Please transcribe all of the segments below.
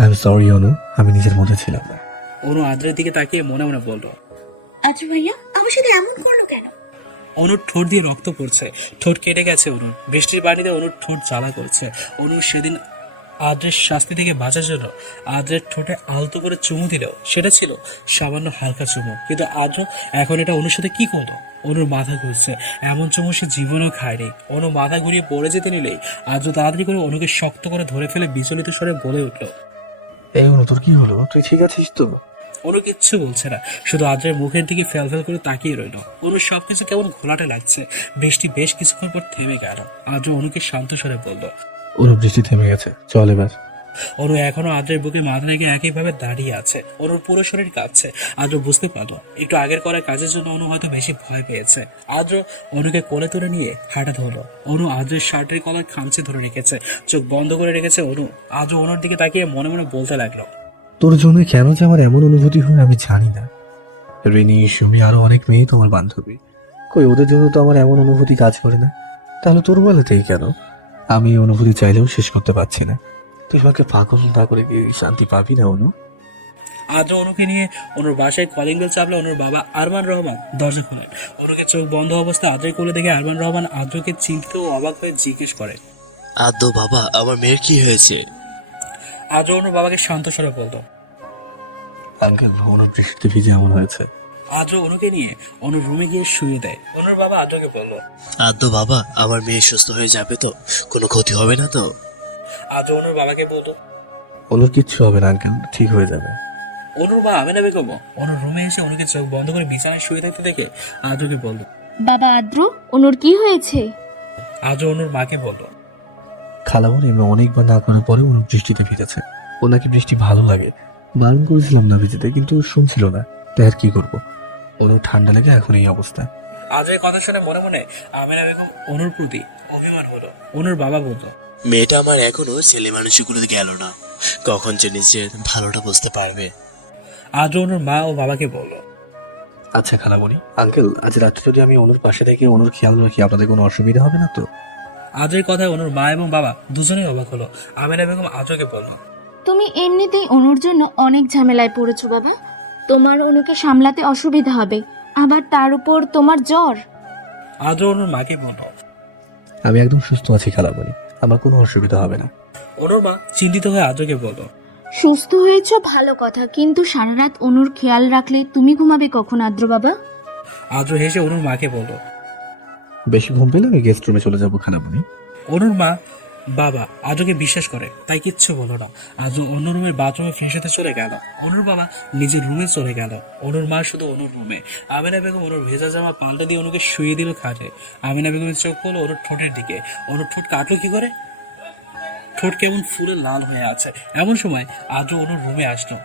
I am sorry অনু, আমি নিজের মধ্যে ছিলাম না। অনু আদ্রের দিকে তাকিয়ে মনে মনে বলল, আচ্ছা ভাইয়া, আমার সাথে এমন করলো কেন? অনুর ঠোঁট দিয়ে রক্ত পড়ছে, ঠোঁট কেটে গেছে অনুর। বৃষ্টির পানিতে অনুর ঠোঁট জ্বালা করছে। অনু সেদিন আদ্রের শাস্তি থেকে বাঁচার জন্য আদ্রের ঠোঁটে আলতো করে চুমু দিল, সেটা ছিল সামান্য হালকা চুমু, কিন্তু আদ্র এখন এটা অনুর সাথে কি করলো? অনুর মাথা ঘুরছে, এমন চুমু সে জীবনেও খায়নি। অনু মাথা ঘুরিয়ে পড়ে যেতে নিলেই আদ্র তাড়াতাড়ি করে অনুকে শক্ত করে ধরে ফেলে বিচলিত স্বরে বলে উঠল, এই অনু, তোর কি হলো? তুই ঠিক আছিস তো? অনু কিচ্ছু বলছে না, শুধু আদ্রের মুখের দিকে ফেল ফেল করে তাকিয়ে রইল। অনুর সবকিছু কেমন ঘোলাটে লাগছে। বৃষ্টি বেশ কিছুক্ষণ পর থেমে গেল। আদ্র অনুকে শান্ত স্বরে বলল, অনু, বৃষ্টি থেমে গেছে, চল এবার। অনু এখনো আদ্রের বুকে মাথা রেখে একইভাবে দাঁড়িয়ে আছে। অনুর পুরো শরীর কাঁপছে। আদ্র বুঝতে পারলো একটু আগের করা কাজের জন্য অনু হয়তো বেশি ভয় পেয়েছে। আদ্র অনুকে কোলে তুলে নিয়ে হাঁটা ধরলো। অনু আদ্রের শার্টের কলার খামচে ধরে রেখেছে, চোখ বন্ধ করে রেখেছে অনু। আদ্র অনুর দিকে তাকিয়ে মনে মনে বলতে লাগলো, তোর জন্য কেন যে আমার এমন অনুভূতি হয় আমি জানি না। রিনি, সুমি, আরো অনেক মেয়ে তোমার বান্ধবী, কই ওদের জন্য তো আমার এমন অনুভূতি কাজ করে না। তাহলে তোর বেলাতেই কেন? আমি এই অনুভূতি চাইলেও শেষ করতে পারছি না। তুই আমাকে পাগল না করে কি শান্তি পাবি না অনু? আদ্র অনুকে নিয়ে অনুর বাসায় কলিং বেল চাপলে অনুর বাবা আরমান রহমান দরজা খোলেন। অনুকে চোখ বন্ধ অবস্থায় আদ্রের কোলে দেখে আরমান রহমান আদ্রকে চিন্তিত ও অবাক হয়ে জিজ্ঞেস করে, আদ্য বাবা, আমার মেয়ের কি হয়েছে? আদ্র অনুর বাবাকে শান্ত স্বরে বলল। আঙ্কেল, অনুর বৃষ্টিতে ভিজে এমন হয়েছে। আদ্র অনুকে নিয়ে অনুর রুমে গিয়ে শুয়ে দেয়। অনুর বাবা আদ্রকে বলল, আদ্য বাবা, আমার মেয়ে সুস্থ হয়ে যাবে তো? কোনো ক্ষতি হবে না তো? আদ্র অনুর বাবাকে বলল। অনুর কিচ্ছু হবে না আঙ্কেল, ঠিক হয়ে যাবে। অনুর মা আমেনা বেগম অনুর রুমে এসে অনুকে চোখ বন্ধ করে বিছানায় শুয়ে থাকতে দেখে আদ্রকে বলল। বাবা আদ্র, অনুর কি হয়েছে? আদ্র অনুর মাকে বলল, খালামণি, আমি অনেকবার না করার পরে অনুর বৃষ্টিতে ভিজেছে। ওনাকে বৃষ্টি ভালো লাগে, বারণ করেছিলাম না ভিজেতে, কিন্তু শুনছিল না, তাই আর কি করবো। অনুর ঠান্ডা লেগে এখন এই অবস্থা। আদ্রের কথা শুনে মনে মনে আমেনা বেগম অনুর প্রতি অভিমান হলো। অনুর বাবা বলল, মেয়েটা আমার এখনো ছেলে মানুষগুলোতে গেল না, কখন যে নিজের ভালোটা বুঝতে পারবে। আদ্র অনুর মা ও বাবাকে বলল, আচ্ছা খালামণি, আঙ্কেল, আজ রাত্রে যদি আমি অনুর পাশে থেকে অনুর খেয়াল রাখি আপনাদের কোনো অসুবিধা হবে না তো? আদ্রের কথায় অনুর মা এবং বাবা দুজনেই অবাক হলো। আমেনা বেগম আদ্রকে বলল, তুমি এমনিতেই অনুর জন্য অনেক ঝামেলায় পড়েছো বাবা। তোমার অনুকে সামলাতে অসুবিধা হবে, আবার তার উপর তোমার জ্বর। আদ্র অনুর মাকে বলল। আমি একদম সুস্থ আছি খালামণি, আমার কোনো অসুবিধা হবে না। অনুর মা চিন্তিত হয়ে আদ্রকে বলল, সুস্থ হয়েছো ভালো কথা, কিন্তু সারা রাত অনুর খেয়াল রাখলে তুমি ঘুমাবে কখন আদ্র বাবা? আদ্র হেসে অনুর মাকে বলল। বেশি ঘুম পেলে আমি গেস্ট রুমে চলে যাবো খালামণি। অনুর মা বাবা আদ্রকে বিশ্বাস করে, তাই কিচ্ছু বলো না। আদ্র অন্য রুমের বাথরুমে ফ্রেশ হতে চলে গেল। অনুর বাবা নিজের রুমে চলে গেল। অনুর মা শুধু অনুর রুমে। আমিনা বেগম অনুর ভেজা জামা পাল্টে দিয়ে অনুকে শুয়ে দিল খাটে। আমিনা বেগমের চোখ পড়লো অনুর ঠোঁটের দিকে। অনুর ঠোঁট কাটলো কি করে? ঠোঁট কেমন ফুলে লাল হয়ে আছে। এমন সময় আদ্র অনুর রুমে আসলো।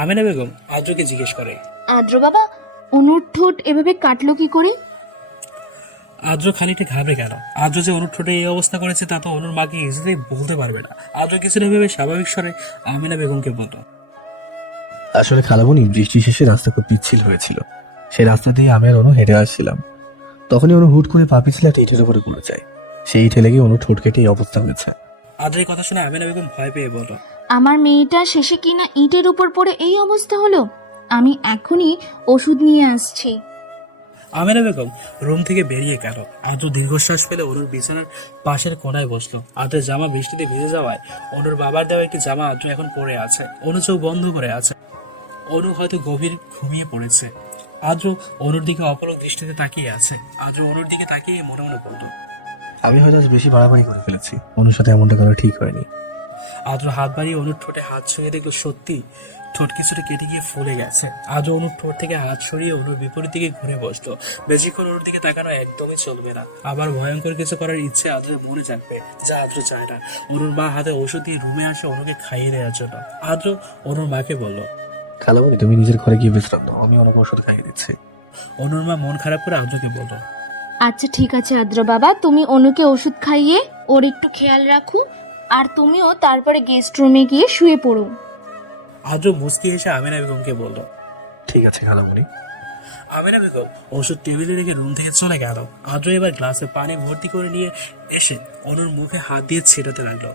আমিনা বেগম আদ্রকে জিজ্ঞেস করে, আদ্র বাবা, অনুর ঠোঁট এভাবে কাটলো কি করে? আদ্র খানিকটা ঘাবড়ে গেল। আদ্র যে অনুর ঠোঁটে এই অবস্থা করেছে তা তো অনুর মাকে ইজিতেই বলতে পারবে না। আদ্র কিছুটা ভেবে স্বাভাবিক স্বরে আমিনা বেগমকে বলল, আসলে খালামণি, বৃষ্টি শেষে রাস্তা খুব পিচ্ছিল হয়েছিল, সেই রাস্তা দিয়ে আমি আর অনু হেঁটে আসছিলাম। তখনই অনু হুট করে পা পিছলে একটা ইটের উপরে পড়ে যায়, সেই ইটে লেগে অনু ঠোঁট কেটে এই অবস্থা হয়েছে। আদ্রের কথা শুনে আমিনা বেগম ভয় পেয়ে বলল, আমার মেয়েটা শেষে কিনা ইটের উপর পড়ে এই অবস্থা হলো। আমি এখনই ওষুধ নিয়ে আসছি। আমিনা বেগম রুম থেকে বেরিয়ে গেল। আদ্র দীর্ঘশ্বাস ফেলে অনুর বিছানার পাশের কোনায় বসলো। আদ্রের জামা বৃষ্টিতে ভিজে যাওয়ায় অনুর বাবার দেওয়া একটি জামা আদ্র এখন পরে আছে। অনু চোখ বন্ধ করে আছে। অনু হয়তো গভীর ঘুমিয়ে পড়েছে। আদ্র অনুর দিকে অপলক দৃষ্টিতে তাকিয়ে আছে। আদ্র অনুর দিকে তাকিয়ে মনে মনে বলল, আমি হয়তো আজ বেশি বাড়াবাড়ি করে ফেলেছি, অনুর সাথে এমনটা করা ঠিক হয়নি। আদ্র হাত বাড়িয়ে অনুর ঠোঁটে হাত ছুঁয়ে দেখলো সত্যি ঠোঁট কিছুটা কেটে গিয়ে ফুলে গেছে। আদ্র অনুর ঠোঁট থেকে হাত সরিয়ে অনুর বিপরীত দিকে ঘুরে বসলো। বেশিক্ষণ অনুর দিকে তাকানো একদমই চলবে না। আবার ভয়ঙ্কর কিছু করার ইচ্ছে আদ্রের মনে জাগবে, যা আদ্র চায় না। অনুর মা হাতে ওষুধ দিয়ে রুমে আসে অনুকে খাইয়ে দেওয়ার জন্য। আদ্র অনুর মাকে বলল, খালামণি, তুমি নিজের ঘরে গিয়ে বিশ্রাম নাও, আমি অনুকে ওষুধ খাইয়ে দিচ্ছি। অনুর মা মন খারাপ করে আদ্রকে বলল, আচ্ছা ঠিক আছে আদ্র বাবা, তুমি অনুকে ওষুধ খাইয়ে ওর একটু খেয়াল রাখো, আর তুমিও তারপরে গেস্ট রুমে গিয়ে শুয়ে পড়ো। আদ্র মুস্কি এসে আমিনা বেগমকে বলল। ঠিক আছে খালামণি। আমিনা বেগম ওষুধ টেবিলে রেখে রুম থেকে চলে গেল। আদ্র এবার গ্লাসে পানি ভর্তি করে নিয়ে এসে অনুর মুখে হাত দিয়ে ছেটাতে লাগলো।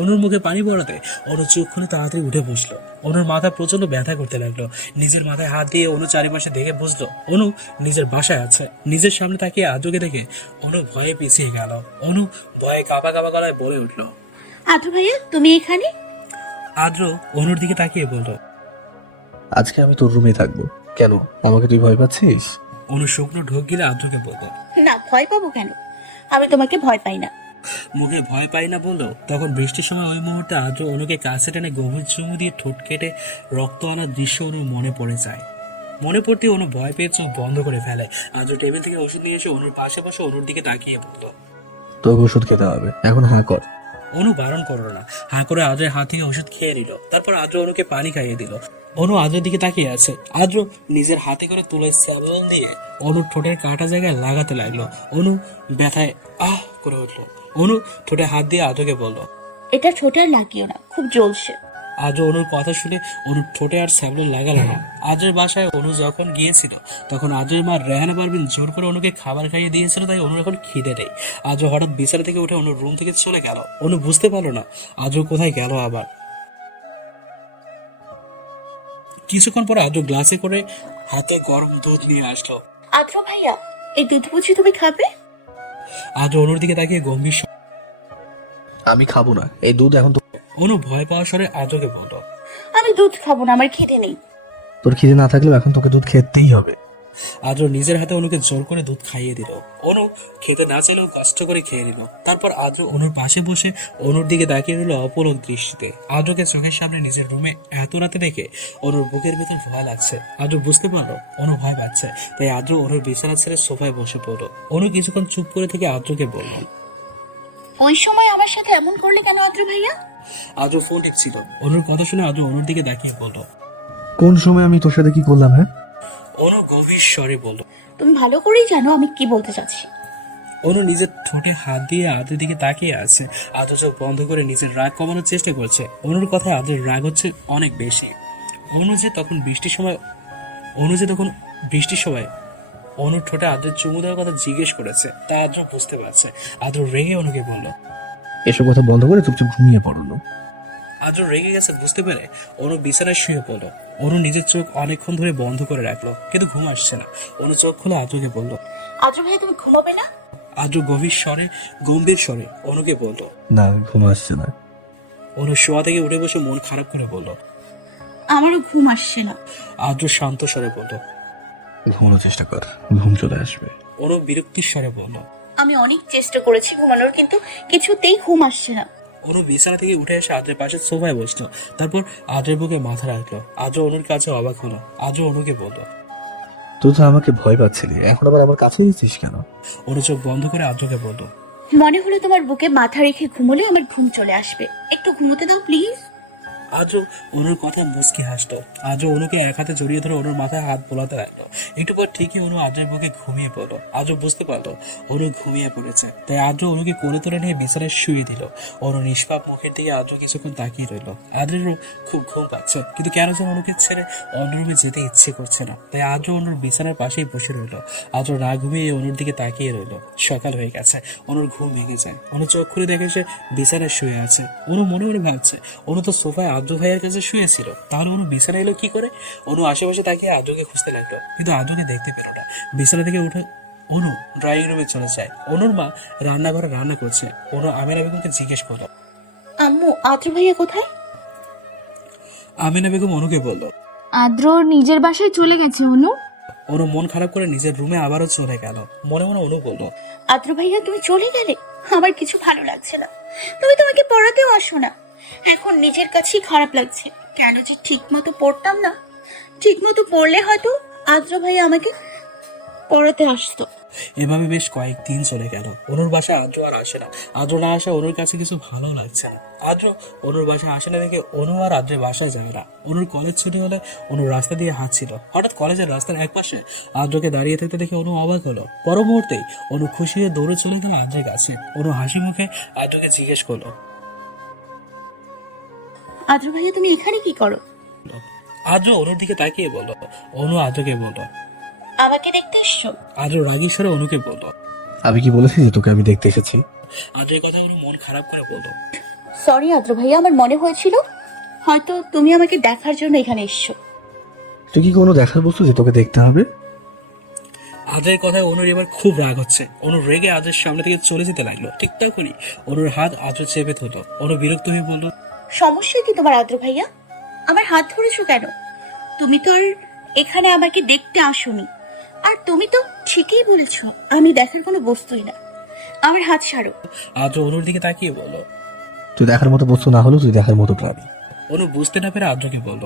অনুর মুখে পানি পড়াতে অনু চোখ খুলে তাড়াতাড়ি উঠে বসলো। অনুর মাথা প্রচন্ড ব্যথা করতে লাগলো। নিজের মাথায় হাত দিয়ে অনু চারিপাশে দেখে বুঝলো অনু নিজের বাসায় আছে। নিজের সামনে তাকিয়ে আদ্রকে দেখে অনু ভয়ে পিছিয়ে গেল। অনু ভয়ে কাঁপা কাঁপা গলায় বলে উঠলো, আদ্র ভাইয়া তুমি এখানে? আদ্র অনুর দিকে তাকিয়ে বলল, আজকে আমি তোর রুমে থাকবো। কেন, আমাকে তুই ভয় পাচ্ছিস? অনু শুকনো ঢোক গিলে আদ্রকে বলল, না, ভয় পাবো কেন? আমি তোমাকে ভয় পাই না। মুখে ভয় পাই না বললো। তখন বৃষ্টির সময় ওই মুহূর্তে আদ্র অনুকে কাছে টেনে গভীর চুমু দিয়ে ঠোঁট কেটে রক্ত আনার দৃশ্য অনুর মনে পড়ে যায়। মনে পড়তে অনু ভয় পেয়ে চোখ বন্ধ করে ফেলে। আদ্র টেবিল থেকে ওষুধ নিয়ে এসে অনুর পাশে বসে অনুর দিকে তাকিয়ে বলল, তোকে ওষুধ খেতে হবে, এখন হাঁ কর। অনু বারণ করলো না। হাঁ করে আদ্রের হাত থেকে ওষুধ খেয়ে নিল। তারপর আদ্র অনুকে পানি খাইয়ে দিল। অনু আদ্রের দিকে তাকিয়ে আছে। আদ্র নিজের হাতে করে তুলে স্যাবলন দিয়ে অনুর ঠোঁটের কাটা জায়গায় লাগাতে লাগলো। অনু ব্যথায় আহ করে উঠলো। অনু ঠোঁটে হাত দিয়ে আদ্রকে বলল, এটা ছোট আর লাগিও না, খুব জ্বলছে। আদ্র অনুর কথা শুনে অনুর ঠোঁটে আর স্যাবলন লাগালো না। আদ্রের বাসায় অনু যখন গিয়েছিল তখন আদ্রের মা রেহানা পারভিন জোর করে অনুকে খাবার খাইয়ে দিয়েছিল, তাই অনুর এখন খিদে নেই। আদ্র হঠাৎ বিছানা থেকে উঠে অনুর রুম থেকে চলে গেল। অনু বুঝতে পারলো না আদ্র কোথায় গেল। আবার কিছুক্ষণ পরে আদ্র গ্লাসে করে হাতে গরম দুধ নিয়ে আসলো। আদ্র ভাইয়া, এই দুধ বুঝি তুমি খাবে? আদ্র অনুর দিকে তাকিয়ে গম্ভীর আমি খাবো না এই দুধ এখন। অনু ভয় পাওয়ার স্বরে আদ্রকে বলল, আমি দুধ খাবো না, আমার খিদে নেই। তোর খিদে না থাকলেও এখন তোকে দুধ খেতেই হবে। আদ্র নিজের হাতে অনুকে জোর করে দুধ খাইয়ে দিল। অনু খেতে না চাইলেও কষ্ট করে খেয়ে নিল। তারপর আদ্র অনুর পাশে বসে অনুর দিকে তাকিয়ে রইল অপলক দৃষ্টিতে। আদ্রকে চোখের সামনে নিজের রুমে এত রাতে দেখে অনুর বুকের ভেতর ভয় লাগছে। আদ্র বুঝতে পারলো অনু ভয় পাচ্ছে, তাই আদ্র অনুর বিছানা ছেড়ে সোফায় বসে পড়ল। অনু কিছুক্ষণ চুপ করে থেকে আদ্রকে বলল, ওই সময় আমার সাথে এমন করলে কেন আদ্র ভাইয়া? আদ্র ফোন টিপছিল। অনুর কথা শুনে আদ্র অনুর দিকে তাকিয়ে বলল, কোন সময় আমি তোর সাথে কি করলাম? হ্যাঁ, অনু গভীর স্বরে বলল। তুমি ভালো করেই জানো আমি কি বলতে চাচ্ছি। অনু নিজের ঠোঁটে হাত দিয়ে আদ্রের দিকে তাকিয়ে আছে। আদ্র চোখ বন্ধ করে নিজের রাগ কমানোর চেষ্টা করছে। অনুর কথায় আদ্রের রাগ হচ্ছে অনেক বেশি। অনু যে তখন বৃষ্টির সময় অনুর ঠোঁটে আদ্রের চুমু দেওয়ার কথা জিজ্ঞেস করেছে, তা আদ্র বুঝতে পারছে। আদ্র রেগে অনুকে বলল, এসব কথা বন্ধ করে চুপচাপ ঘুমিয়ে পড়লো। আদ্র রেগে গেছে বুঝতে পেরে অনু বিছানায় শুয়ে পড়লো। অনু নিজের চোখ অনেকক্ষণ ধরে বন্ধ করে রাখলো, কিন্তু ঘুম আসছে না। অনু চোখ খুলে আদ্রকে বলল, আদ্র ভাইয়া তুমি ঘুমাবে না? আদ্র গম্ভীর স্বরে অনুকে বলল, না, ঘুম আসছে না। অনু শোয়া থেকে উঠে বসে মন খারাপ করে বলল, আমারও ঘুম আসছে না। আদ্র শান্ত স্বরে বলল, ঘুমানোর চেষ্টা কর, ঘুম চলে আসবে। অনু বিরক্তির স্বরে বলল, আমি অনেক চেষ্টা করেছি ঘুমানোর, কিন্তু কিছুতেই ঘুম আসছে না। অনু বিছানা থেকে উঠে এসে আদ্রের পাশে সোফায় বসলো। তারপর আদ্রের বুকে মাথা রাখলো। আদ্র অনুর কাছে অবাক হলো। আদ্র অনুকে বলল, তুই তো আমাকে ভয় পাচ্ছিলি, এখন আবার আমার কাছে দিচ্ছিস কেন? অনু চোখ বন্ধ করে আদ্রকে বলল, মনে হলো তোমার বুকে মাথা রেখে ঘুমোলে আমার ঘুম চলে আসবে, একটু ঘুমোতে দাও প্লিজ। আদ্র অনুর কথা মুচকি হাসতো। আদ্র অনুকে এক হাতে জড়িয়ে ধরে অনুর মাথায় হাত বোলাতে লাগলো। একটু পর ঠিকই অনু আদ্রের বুকে ঘুমিয়ে পড়লো। আদ্র বুঝতে পারলো অনু ঘুমিয়ে পড়েছে, তাই আদ্র অনুকে কোলে তুলে নিয়ে বিছানায় শুয়ে দিল। অনু নিষ্পাপ মুখের দিকে আদ্র কিছুক্ষণ তাকিয়ে রইল। আদ্রেরও খুব ঘুম পাচ্ছে, কিন্তু কেন যেন অনুকে ছেড়ে অন্য রুমে যেতে ইচ্ছে করছে না, তাই আদ্র অনুর বিছানার পাশেই বসে রইল। আদ্র না ঘুমিয়ে অনুর দিকে তাকিয়ে রইল। সকাল হয়ে গেছে। অনুর ঘুম ভেঙে যায়। অনু চোখ খুলে দেখে সে বিছানায় শুয়ে আছে। অনু মনে মনে ভাবছে অনু তো সোফায় আদ্র ভাইয়ের কাছে শুয়েছিল, তাহলে অনু বিছানা এলো কি করে? অনু আশেপাশে তাকিয়ে আদ্রকে খুঁজতে লাগলো, কিন্তু আদ্রকে দেখতে পেল না। বিছানা থেকে উঠে অনু ড্রয়িং রুমে চলে যায়। অনুর মা রান্নাঘরে রান্না করছে। অনু আমিনা বেগমকে জিজ্ঞেস করলো, আম্মু, আদ্র ভাইয়া কোথায়? আমিনা বেগম অনুকে বলল, আদ্র নিজের বাসায় চলে গেছে অনু। অনু মন খারাপ করে নিজের রুমে আবারও চলে গেল। মনে মনে অনু বলল, আদ্র ভাইয়া তুমি চলে গেলে, আমার কিছু ভালো লাগছে না। তুমি তোমাকে পড়াতেও আসো না, এখন নিজের কাছেই খারাপ লাগছে। কেন যে ঠিক মতো পড়তাম না, ঠিক মতো পড়লে হয়তো আদ্র ভাইয়া আমাকে পড়াতে আসতো। এভাবে বেশ কয়েকদিন চলে গেল। অনুর বাসায় আদ্র আর আসে না। আদ্র না আসে অনুর কাছে কিছু ভালো লাগছে না। আদ্র অনুর বাসায় আসে না দেখে অনু আর আদ্রের বাসায় যায় না। অনুর কলেজ ছুটি হলে অনু রাস্তা দিয়ে হাঁটছিল। হঠাৎ কলেজের রাস্তার একপাশে আদ্রকে দাঁড়িয়ে থাকতে দেখে অনু অবাক হলো। পর মুহূর্তেই অনু খুশি হয়ে দৌড়ে চলে গেল আদ্রের কাছে। অনু হাসি মুখে আদ্রকে জিজ্ঞেস করলো, আদ্র ভাইয়া তুমি এখানে কি করো? আদ্র অনুর দিকে তাকিয়ে বলল। অনু আদ্রকে বলল, আমাকে দেখতে এসছো? আদ্র রাগী স্বরে অনুকে বলল, আমি কি বলেছি যে তোকে আমি দেখতে এসেছি? আদ্রের কথা অনু মন খারাপ করে বলল, সরি আদ্র ভাইয়া, আমার মনে হয়েছিল হয়তো তুমি আমাকে দেখার জন্য এখানে এসছো। তুই কি কোনো দেখার বস্তু যে তোকে দেখতে হবে? আদ্রের কথায় অনুর এবার খুব রাগ হচ্ছে। অনু রেগে আদ্রের সামনে থেকে চলে যেতে লাগলো। ঠিক তখনই অনুর হাত আদ্র চেপে ধরলো। অনু বিরক্ত হয়ে বলল, সমস্যা কি তোমার আদ্র ভাইয়া? আমার হাত ধরেছো কেন? তুমি তো আর এখানে আমাকে দেখতে আসোনি। আর তুমি তো ঠিকই বলেছো, আমি দেখার কোনো বস্তুই না। আমার হাত ছাড়ো। আদ্র অনুর দিকে তাকিয়ে বলল। তুই দেখার মতো বস্তু না হলেও তুই দেখার মতো প্রাণী। অনু বুঝতে না পেরে আদ্রকে বলল,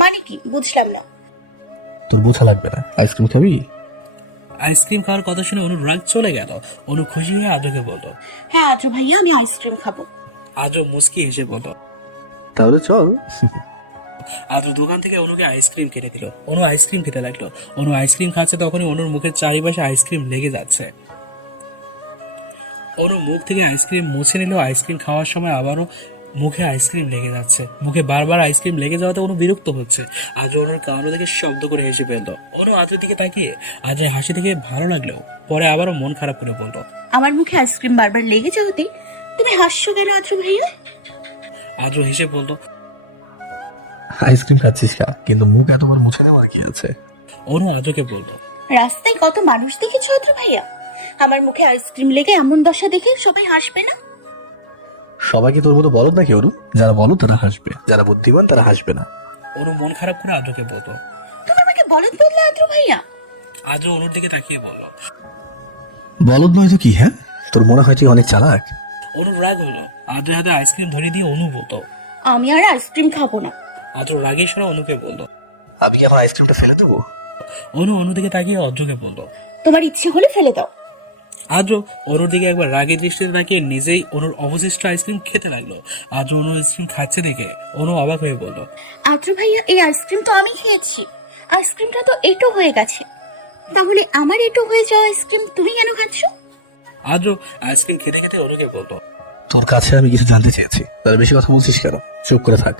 মানে কি বুঝলাম না। তোর বোঝা লাগবে না। আইসক্রিম খাবি? আইসক্রিম খাওয়ার কথা শুনে অনুর রাগ চলে গেল। অনু খুশি হয়ে আদ্রকে বলল। হ্যাঁ আদ্র ভাইয়া, আমি আইসক্রিম খাবো। আদ্র মুস্কি হেসে বলল। তাহলে চল। আদ্র দোকান থেকে অনুকে আইসক্রিম কিনে দিল। অনু আইসক্রিম খেতে লাগলো। অনু আইসক্রিম খাচ্ছে, তখনই অনুর মুখের চারিপাশে আইসক্রিম লেগে যাচ্ছে। অনু মুখ থেকে আইসক্রিম মুছে নিল। আইসক্রিম খাওয়ার সময় আবারও মুখে আইসক্রিম লেগে যাচ্ছে। মুখে বারবার আইসক্রিম লেগে যাওয়াতে অনু বিরক্ত হচ্ছে। আদ্র অনুর কানো থেকে শব্দ করে হেসে ফেলল। অনু আদ্রের দিকে তাকিয়ে আদ্রের হাসি থেকে ভালো লাগলেও পরে আবারও মন খারাপ করে বলল। আমার মুখে আইসক্রিম বারবার লেগে যাওয়াতে তুমি হাসছো কেন আদ্র ভাইয়া? আদ্র হেসে বলল। আইসক্রিম খাচ্ছিস খা, কিন্তু মুখ এতবার মুছে নেওয়ার কি আছে? অনু আদ্রকে বলল। রাস্তায় কত মানুষ দেখেছো আদ্র ভাইয়া, আমার মুখে আইসক্রিম লেগে এমন দশা দেখে সবাই হাসবে না? সবাইকে তোর মতো বলদ নাকি ওরু? যারা বলো তারা হাসবে, যারা বুদ্ধিমান তারা হাসবে না। অনু মন খারাপ করে আদ্রকে বলল। তুমি আমাকে বলদ বললে আদ্র ভাইয়া? আদ্র অনুর দিকে তাকিয়ে বলল। বলদ নয় তো কি? হ্যাঁ, তোর মনে হয় তুই অনেক চালাক। অনুর রাগ হলো। আদ্রের হাতে আইসক্রিম ধরিয়ে দিয়ে অনু বলতো। আমি আর আইসক্রিম খাবো না। আদ্র রাগে সরে অনুকে বলল। আমি কি আমার আইসক্রিমটা ফেলে দেবো? অনু দিকে তাকিয়ে অদ্রকে বলল। তোমার ইচ্ছে হলে ফেলে দাও। আদ্র অনুর দিকে একবার রাগের দৃষ্টিতে তাকিয়ে নিজেই অনুর অবশিষ্ট আইসক্রিম খেতে লাগলো। আদ্র অনুর আইসক্রিম খাচ্ছে দেখে অনু অবাক হয়ে বলল। আদ্র ভাইয়া, এই আইসক্রিম তো আমি খেয়েছি। আইসক্রিমটা তো এটো হয়ে গেছে, তাহলে আমার এটো হয়ে যাওয়া আইসক্রিম তুমি কেন খাচ্ছ? আদ্র আইসক্রিম খেতে খেতে অনুকে বলল। তোর কাছে আমি কিছু জানতে চেয়েছি, তার বেশি কথা বলছিস কেন? চুপ করে থাক।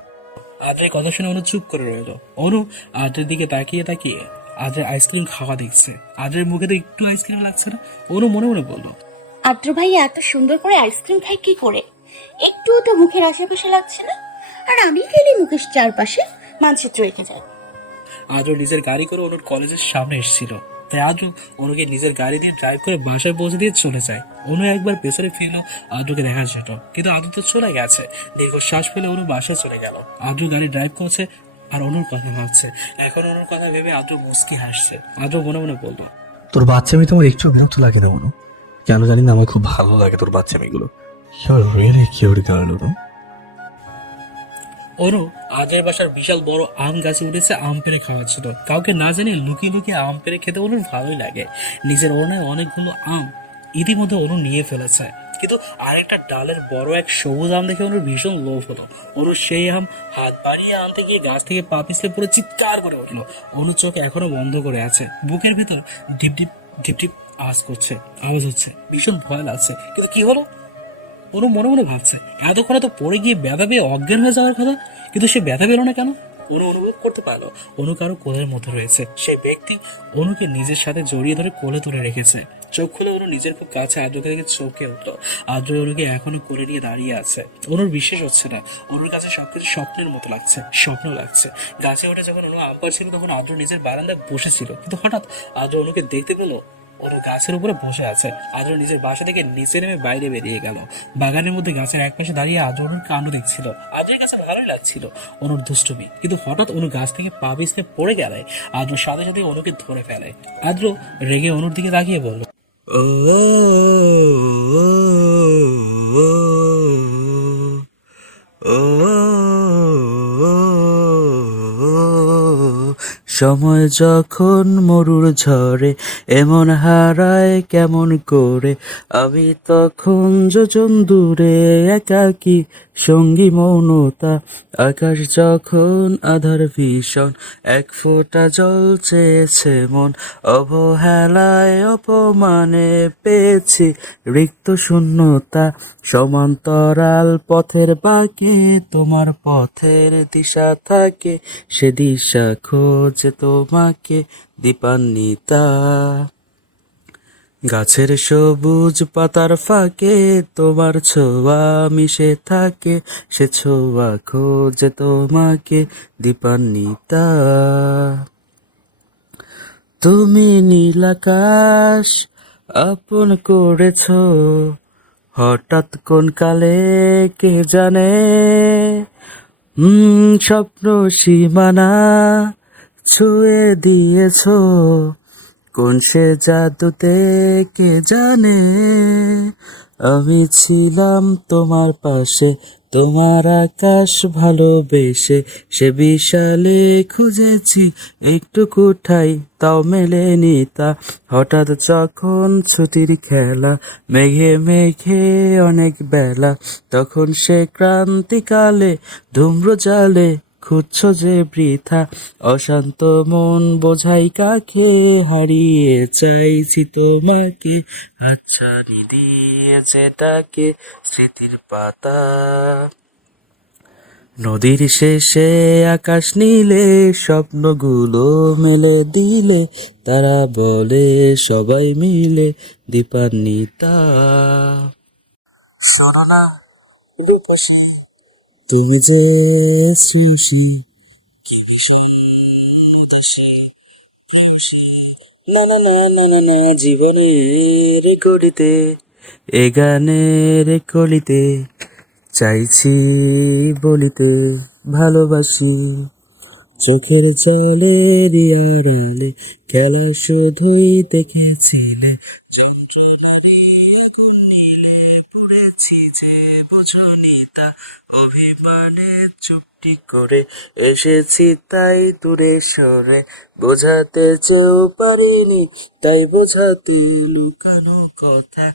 আদ্রের কথা শুনে অনু চুপ করে রইল। অনু আদ্রের দিকে তাকিয়ে তাকিয়ে আদ্রের আইসক্রিম খাওয়া দেখছে। আদ্রের মুখে তো একটু আইসক্রিম লাগছে না। অনু মনে মনে বলল। আদ্র ভাইয়া এত সুন্দর করে আইসক্রিম খায় কি করে? একটুও তো মুখের আশেপাশে লাগছে না। আর আমি খেলে মুখের চারপাশে মানচিত্র এঁকে যায়। আদ্র নিজের গাড়ি করে অনুর কলেজের সামনে এসেছিল, তাই আদ্র অনুকে নিজের গাড়ি দিয়ে ড্রাইভ করে বাসায় পৌঁছে দিয়ে চলে যায়। অনু একবার পেছনে ফিরল আদ্রকে দেখার জন্য, কিন্তু আদ্র তো চলে গেছে। দীর্ঘ শ্বাস ফেলে অনু বাসায় চলে গেল। আদ্র গাড়ি ড্রাইভ করছে আর অনুর কথা ভাবছে। এখন অনুর কথা ভেবে আদ্র মুস্কি হাসছে। আদ্র মনে মনে বলল। তোর বাচ্চামি তোমার একটু বিরক্ত লাগে না অনু? কেন জানি না, আমার খুব ভালো লাগে তোর বাচ্চামিগুলো। You're really cute girl, অনু। অনু আজের বাসার বিশাল বড় আম গাছে উঠেছে, আম পেড়ে খাওয়াচ্ছিল। কাউকে না জানিয়ে লুকিয়ে লুকিয়ে আম পেড়ে খেতে অনুর ভালোই লাগে। নিজের ওড়নায় অনেকগুলো আম ইতিমধ্যে অনু নিয়ে ফেলেছে, কিন্তু আরেকটা ডালের বড় এক সবুজ আম দেখে অনুর ভীষণ লোভ হলো। অনু সেই আম হাত বাড়িয়ে আনতে গিয়ে গাছ থেকে পা পিছলে পড়ে চিৎকার করে উঠলো। অনুর চোখ এখনো বন্ধ করে আছে, বুকের ভিতর ঢিপ ঢিপ ঢিপ ঢিপ আওয়াজ হচ্ছে। ভীষণ ভয় লাগছে, কিন্তু কি হলো? অনু মনে মনে ভাবছে, এতক্ষণে তো পড়ে গিয়ে ব্যথা পেয়ে অজ্ঞান হয়ে যাওয়ার কথা, কিন্তু সে ব্যথা পেল না কেন? অনু অনুভব করতে পারলো অনু কারো কোলের মধ্যে রয়েছে। সেই ব্যক্তি অনুকে নিজের সাথে জড়িয়ে ধরে কোলে তুলে রেখেছে। চোখ খুলে অনু নিজের খুব কাছে আদ্রকে দেখে চমকে উঠলো। আদ্র অনুকে এখনো কোলে নিয়ে দাঁড়িয়ে আছে। অনুর বিশ্বাস হচ্ছে না। অনুর কাছে সবকিছু স্বপ্নের মতো লাগছে, স্বপ্ন লাগছে। গাছে উঠে যখন অনু আম পাড়ছিল তখন আদ্র নিজের বারান্দায় বসেছিল, কিন্তু হঠাৎ আদ্র অনুকে দেখতে পেলো অনু গাছের উপরে বসে আছে। আদ্র নিজের বাসা থেকে নিচে নেমে বাইরে বেরিয়ে গেল। বাগানের মধ্যে গাছের এক পাশে দাঁড়িয়ে আদ্র অনুর কাণ্ড দেখছিল। আদ্রের কাছে ভালোই লাগছিল অনুর দুষ্টুমি, কিন্তু হঠাৎ অনু গাছ থেকে পা পিছলে পড়ে গেলে আদ্র সাথে সাথে অনুকে ধরে ফেলে। আদ্র রেগে অনুর দিকে তাকিয়ে বলল, সময় যখন মরুর ঝরে এমন হারায় কেমন করে, আমি তখন যোজন দূরে একাকী সঙ্গী মৌনতা। আকাশ যখন আধার ভীষণ এক ফোঁটা জল চেয়েছে মন, অবহেলায় অপমানে পেয়েছি রিক্ত শূন্যতা। সমান্তরাল পথের বাঁকে তোমার পথের দিশা থাকে, সে দিশা খোঁজে তোমাকে দীপান্বিতা। গাছের সবুজ পাতার ফাঁকে তোমার ছোঁয়া মিশে থাকে, সে ছোঁয়া খোঁজে তোমাকে দীপান্বিতা। তুমি নীল আকাশ আপন করেছ, হঠাৎ কোন কালে কে জানে। স্বপ্ন সীমানা ছুঁয়ে দিয়েছ, কোন সে জাদুতে কে জানে। আমি ছিলাম তোমার পাশে, তোমার আকাশ ভালোবেসে, সে বিশালে খুঁজেছি একটু কোঠাই, তাও মেলেনি তা। হঠাৎ যখন ছুটির খেলা, মেঘে মেঘে অনেক বেলা, তখন সে ক্রান্তিকালে ধূম্র জালে খুঁজছ যে বৃথা। অশান্ত মন বোঝাই কাকে, হারিয়ে চাইছি তোমাকে, হাতছানি দিয়ে যেটাকে স্মৃতির পাতা। নদীর শেষে আকাশ নীলে, স্বপ্নগুলো মেলে দিলে, তারা বলে সবাই মিলে দীপান্বিতা। শোনো না রূপসী, তুমি যে শ্রেয়সী, কি বিষাদসী, প্রেয়সী। না না না না না না, জীবনের কলিতে, এ গানের কলিতে চাইছি বলিতে ভালোবাসি। চোখের জলের আড়ালে খেলা শুধুই দেখেছিলে, যন্ত্রণারে আগুন নীলে পড়েছি যে বোঝনি তা। অভিমানে চুপটি করে এসেছি তাই দূরে সরে, বোঝাতে চেয়েও পারিনি তাই বোঝাতে লুকানো কথা।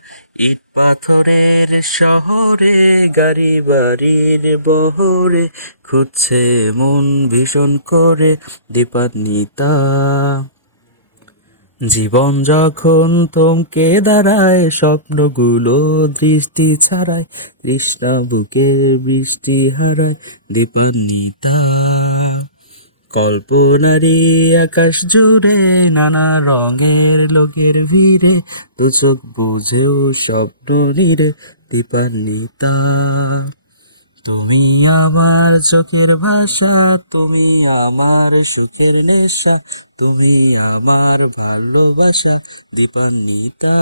ইট পাথরের শহরে, গাড়ি বাড়ির বহরে, খুঁজছে মন ভীষণ করে দীপান্বিতা। জীবন যখন থমকে দাঁড়ায়, স্বপ্নগুলো দৃষ্টি ছাড়ায়, তৃষ্ণা বুকে বৃষ্টি হারায় দীপান্বিতা। কল্পনারে আকাশ জুড়ে নানা রঙের লোকের ভিড়ে, দু চোখ বুঝেও স্বপ্ন নিরে দীপান্বিতা। তুমি আমার চোখের ভাষা, তুমি আমার সুখের নেশা, তুমি আমার ভালোবাসা দীপান্বিতা।